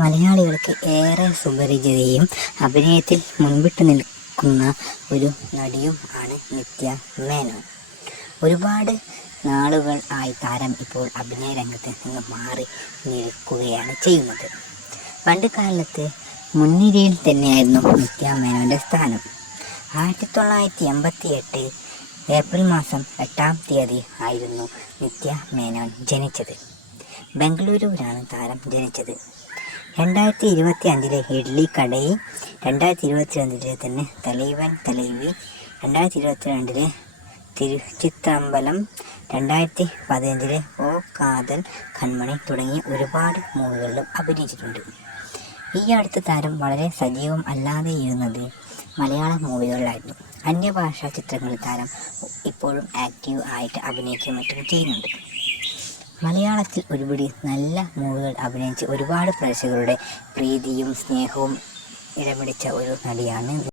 മലയാളികൾക്ക് ഏറെ സുപരിചിതയും അഭിനയത്തിൽ മുൻപിട്ട് നിൽക്കുന്ന ഒരു നടിയും ആണ് നിത്യ മേനോൻ. ഒരുപാട് നാളുകൾ ആയി താരം ഇപ്പോൾ അഭിനയ രംഗത്ത് നിന്ന് മാറി നിൽക്കുകയാണ് ചെയ്യുന്നത്. പണ്ട് കാലത്ത് മുൻനിരയിൽ തന്നെയായിരുന്നു നിത്യ മേനോൻ്റെ സ്ഥാനം. 1988 ഏപ്രിൽ മാസം 8-ാം തീയതി ആയിരുന്നു നിത്യ മേനോൻ ജനിച്ചത്. ബംഗളൂരുവിലാണ് താരം ജനിച്ചത്. 2025 ഇഡ്ലി കടയി, 2022 തന്നെ തലൈവൻ തലൈവി, 2022 തിരുച്ചിത്രമ്പലം, 2015 ഓ കാതൽ കൺമണി തുടങ്ങിയ ഒരുപാട് മൂവികളിലും അഭിനയിച്ചിട്ടുണ്ട്. ഈ അടുത്ത താരം വളരെ സജീവം അല്ലാതെ ഇരുന്നത് മലയാള മൂവികളിലായിരുന്നു. അന്യഭാഷാ ചിത്രങ്ങളിൽ താരം ഇപ്പോഴും ആക്റ്റീവ് ആയിട്ട് അഭിനയിക്കുകയും മറ്റും ചെയ്യുന്നുണ്ട്. മലയാളത്തിൽ ഒരുപിടി നല്ല മൂവികൾ അഭിനയിച്ച് ഒരുപാട് പ്രേക്ഷകരുടെ പ്രീതിയും സ്നേഹവും ഇടപിടിച്ച ഒരു നടിയാണ്